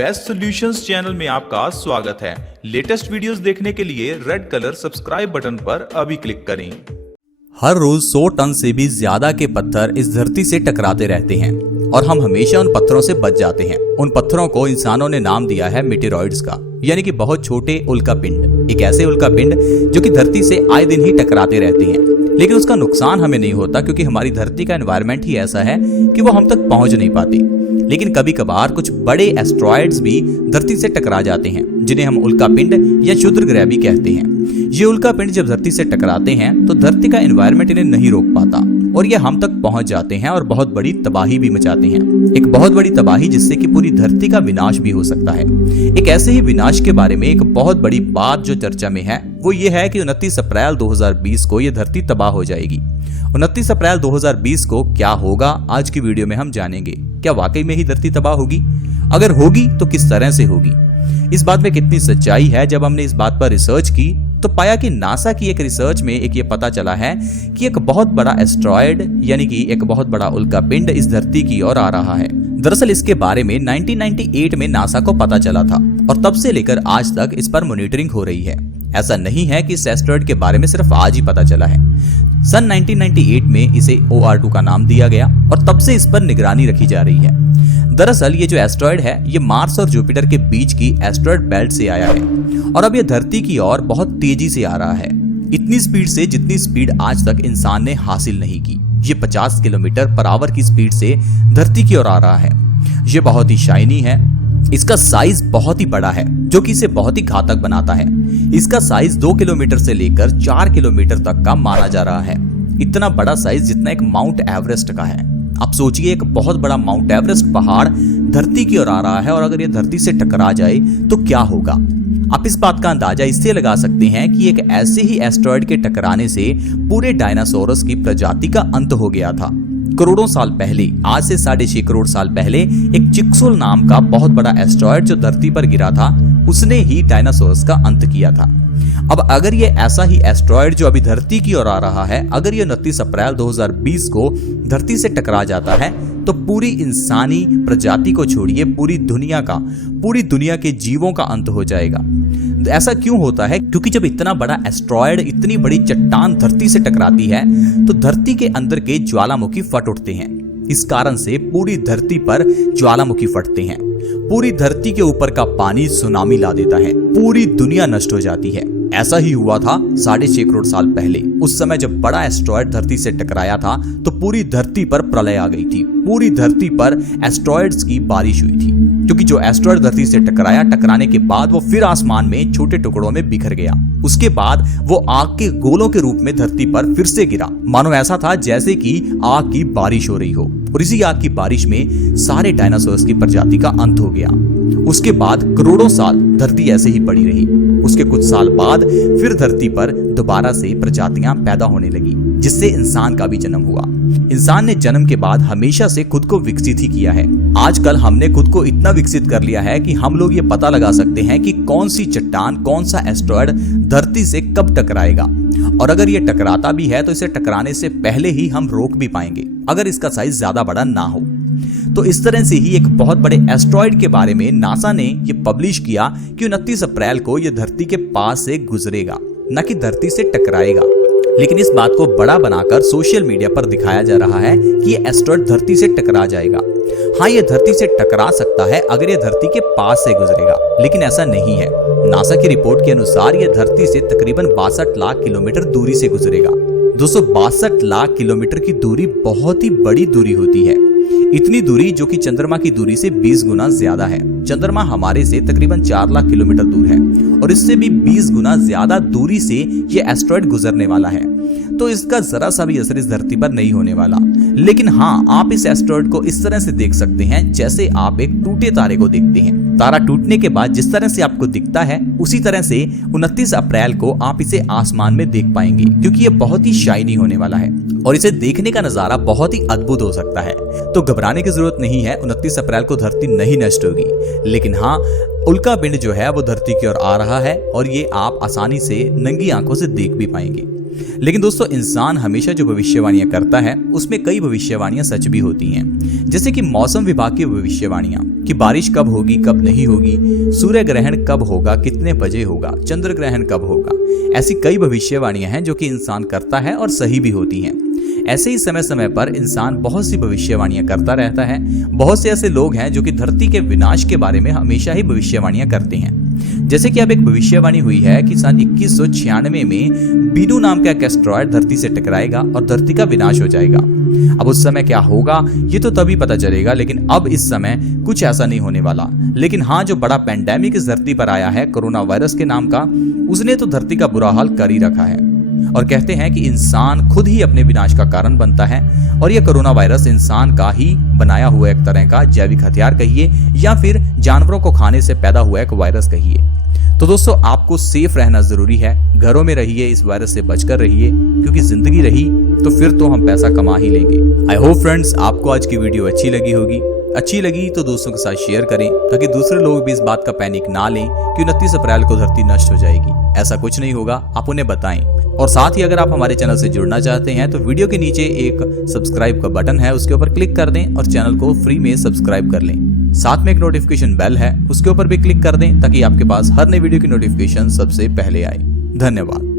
Best solutions channel में आपका स्वागत है। लेटेस्ट वीडियोस देखने के लिए रेड कलर सब्सक्राइब बटन पर अभी क्लिक करें। हर रोज 100 टन से भी ज्यादा के पत्थर इस धरती से टकराते रहते हैं और हम हमेशा उन पत्थरों से बच जाते हैं। उन पत्थरों को इंसानों ने नाम दिया है मीटेरॉइड्स का, यानी कि बहुत छोटे उल्कापिंड। एक ऐसे उल्कापिंड जो कि धरती से आए दिन ही टकराते रहते हैं, लेकिन उसका नुकसान हमें नहीं होता क्योंकि हमारी धरती का एनवायरनमेंट ही ऐसा है कि वो हम तक पहुंच नहीं पाती। लेकिन कभी कभार कुछ बड़े एस्ट्रॉयड्स भी धरती से टकरा जाते हैं, जिन्हें हम उल्कापिंड या क्षुद्रग्रह भी कहते हैं। ये उल्कापिंड जब धरती से टकराते हैं तो धरती का एनवायरनमेंट इन्हें नहीं रोक पाता और ये हम तक पहुंच जाते हैं और बहुत बड़ी तबाही भी मचाते हैं। एक बहुत बड़ी तबाही जिससे कि पूरी धरती का विनाश भी हो सकता है। एक ऐसे ही विनाश के बारे में एक बहुत बड़ी बात जो चर्चा में है वो ये है कि 29 अप्रैल 2020 को ये धरती तबाह हो जाएगी। 29 अप्रैल 2020 को क्या होगा, आज की वीडियो में हम जानेंगे। क्या वाकई में ही धरती तबाह होगी? अगर होगी तो किस तरह से होगी? इस बात में कितनी सच्चाई है? जब हमने इस बात पर रिसर्च की तो पाया कि नासा की एक रिसर्च में एक ये पता चला है कि एक बहुत बड़ा एस्ट्रॉयड यानी कि एक बहुत बड़ा उल्कापिंड इस धरती की ओर आ रहा है। दरअसल इसके बारे में 1998 में नासा को पता चला था और तब से लेकर आज तक इस पर मॉनिटरिंग हो रही है। ऐसा नहीं है कि इस एस्ट्रॉयड के बारे में सिर्फ आज ही पता चला है। सन 1998 में इसे OR2 का नाम दिया गया और तब से इस पर निगरानी रखी जा रही है। दरअसल ये जो एस्ट्रॉयड है ये मार्स और जुपिटर के बीच की एस्ट्रॉयड बेल्ट से आया है और अब ये धरती की ओर बहुत तेजी से आ रहा है, इतनी स्पीड से जितनी स्पीड आज तक इंसान ने हासिल नहीं की। ये 50 किलोमीटर पर आवर की स्पीड से धरती की ओर आ रहा है। ये बहुत ही शाइनी है। इसका साइज बहुत ही बड़ा है जो कि इसे बहुत ही घातक बनाता है। इसका साइज 2 किलोमीटर से लेकर 4 किलोमीटर तक का माना जा रहा है। इतना बड़ा साइज जितना एक माउंट एवरेस्ट का है। आप सोचिए, एक बहुत बड़ा माउंट एवरेस्ट पहाड़ धरती की ओर आ रहा है और अगर ये धरती से टकरा जाए तो क्या होगा? आप इस बात का अंदाजा इससे लगा सकते हैं कि एक ऐसे ही एस्ट्रॉयड के टकराने से पूरे डायनासोरस की प्रजाति का अंत हो गया था। करोड़ों साल पहले, आज से 6.5 करोड़ साल पहले, एक चिक्सुल नाम का बहुत बड़ा एस्ट्रॉयड जो धरती पर गिरा था उसने ही डायनासोरस का अंत किया था। अब अगर ये ऐसा ही एस्ट्रॉयड जो अभी धरती की ओर आ रहा है, अगर ये 29 अप्रैल 2020 को धरती से टकरा जाता है तो पूरी इंसानी प्रजाति को छोड़िए पूरी दुनिया के जीवों का अंत हो जाएगा। ऐसा क्यों होता है? क्योंकि जब इतना बड़ा एस्ट्रॉयड, इतनी बड़ी चट्टान धरती से टकराती है तो धरती के अंदर के ज्वालामुखी फट उठते हैं। इस कारण से पूरी धरती पर ज्वालामुखी फटते हैं। पूरी धरती के ऊपर का पानी सुनामी ला देता है, पूरी दुनिया नष्ट हो जाती है। ऐसा ही हुआ था 6.5 करोड़ साल पहले। उस समय जब बड़ा एस्ट्रॉयड धरती से टकराया था तो पूरी धरती पर प्रलय आ गई थी। पूरी धरती पर एस्ट्रॉयड्स की बारिश हुई थी, क्योंकि जो एस्ट्रॉयड धरती से टकराया, टकराने के बाद वो फिर आसमान में छोटे टुकड़ों में बिखर गया। उसके बाद वो आग के गोलों के रूप में धरती पर फिर से गिरा। मानो ऐसा था जैसे कि आग की बारिश हो रही हो और इसी आग की बारिश में सारे डायनासोर्स की प्रजाति का अंत हो गया। उसके बाद करोड़ों साल धरती ऐसे ही पड़ी रही। उसके कुछ साल बाद फिर धरती पर दोबारा से प्रजातियां पैदा होने लगी, जिससे इंसान का भी जन्म हुआ। इंसान ने जन्म के बाद हमेशा से खुद को विकसित ही किया है। आजकल हमने खुद को इतना विकसित कर लिया है कि हम लोग ये पता लगा सकते हैं कि कौन सी चट्टान, कौन सा एस्ट्रॉयड धरती से कब टकराएगा, और अगर ये टकराता भी है तो इसे टकराने से पहले ही हम रोक भी पाएंगे अगर इसका साइज ज्यादा बड़ा ना हो। तो इस तरह से ही एक बहुत बड़े एस्ट्रॉयड के बारे में नासा ने ये पब्लिश किया कि 29 अप्रैल को यह धरती के पास से गुजरेगा, न कि धरती से टकराएगा। लेकिन इस बात को बड़ा बनाकर सोशल मीडिया पर दिखाया जा रहा है कि ये एस्ट्रॉयड धरती से टकरा जाएगा। हाँ, ये धरती से टकरा सकता है अगर ये धरती के पास से गुजरेगा, लेकिन ऐसा नहीं है। नासा की रिपोर्ट के अनुसार ये धरती से तकरीबन 62 लाख किलोमीटर दूरी से गुजरेगा। 262 लाख किलोमीटर की दूरी बहुत ही बड़ी दूरी होती है। इतनी दूरी जो कि चंद्रमा की दूरी से 20 गुना ज्यादा है। चंद्रमा हमारे से तकरीबन 4 लाख किलोमीटर दूर है और इससे भी 20 गुना ज्यादा दूरी से ये एस्ट्रॉयड गुजरने वाला है। तो इसका जरा सा भी असर इस धरती पर नहीं होने वाला। लेकिन हाँ, आप इस एस्ट्रॉयड को इस तरह से देख सकते हैं जैसे आप एक टूटे तारे को देखते हैं। तारा टूटने के बाद जिस तरह से आपको दिखता है उसी तरह से 29 अप्रैल को आप इसे आसमान में देख पाएंगे, क्योंकि ये बहुत ही शाइनी होने वाला है और इसे देखने का नजारा बहुत ही अद्भुत हो सकता है। तो घबराने की जरूरत नहीं है। 29 अप्रैल को धरती नहीं नष्ट होगी, लेकिन हाँ, उल्कापिंड जो है वो धरती की ओर आ रहा है और ये आप आसानी से नंगी आंखों से देख भी पाएंगे। लेकिन दोस्तों इंसान हमेशा जो भविष्यवाणियां करता है उसमें कई भविष्यवाणियां सच भी होती हैं। जैसे कि मौसम विभाग की भविष्यवाणियां कि बारिश कब होगी कब नहीं होगी, सूर्य ग्रहण कब होगा, कितने बजे होगा, चंद्र ग्रहण कब होगा। ऐसी कई भविष्यवाणियां हैं जो कि इंसान करता है और सही भी होती हैं। ऐसे ही समय समय पर इंसान बहुत सी भविष्यवाणियां करता रहता है। बहुत से ऐसे लोग हैं जो कि धरती के विनाश के बारे में हमेशा ही भविष्यवाणियां करते हैं। जैसे कि अब एक भविष्यवाणी हुई है कि सन 2196 में बीनू नाम का एक एस्टेरॉयड धरती से टकराएगा और धरती का विनाश हो जाएगा। अब उस समय क्या होगा ये तो तभी पता चलेगा, लेकिन अब इस समय कुछ ऐसा नहीं होने वाला। लेकिन हाँ, जो बड़ा पैंडेमिक इस धरती पर आया है कोरोना वायरस के नाम का, उसने तो धरती का बुरा हाल कर ही रखा है। और कहते हैं कि इंसान खुद ही अपने विनाश का कारण बनता है और यह कोरोना वायरस इंसान का ही बनाया हुआ एक तरह का जैविक हथियार कहिए या फिर जानवरों को खाने से पैदा हुआ एक वायरस कहिए। तो दोस्तों आपको सेफ रहना जरूरी है, घरों में रहिए, इस वायरस से बचकर रहिए, क्योंकि जिंदगी रही तो फिर तो हम पैसा कमा ही लेंगे। आई होप फ्रेंड्स आपको आज की वीडियो अच्छी लगी होगी। अच्छी लगी तो दोस्तों के साथ शेयर करें ताकि दूसरे लोग भी इस बात का पैनिक ना लें कि 29 अप्रैल को धरती नष्ट हो जाएगी। ऐसा कुछ नहीं होगा, आप उन्हें बताएं। और साथ ही अगर आप हमारे चैनल से जुड़ना चाहते हैं तो वीडियो के नीचे एक सब्सक्राइब का बटन है, उसके ऊपर क्लिक कर दें और चैनल को फ्री में सब्सक्राइब कर लें। साथ में एक नोटिफिकेशन बेल है, उसके ऊपर भी क्लिक कर दें ताकि आपके पास हर नई वीडियो की नोटिफिकेशन सबसे पहले आए। धन्यवाद।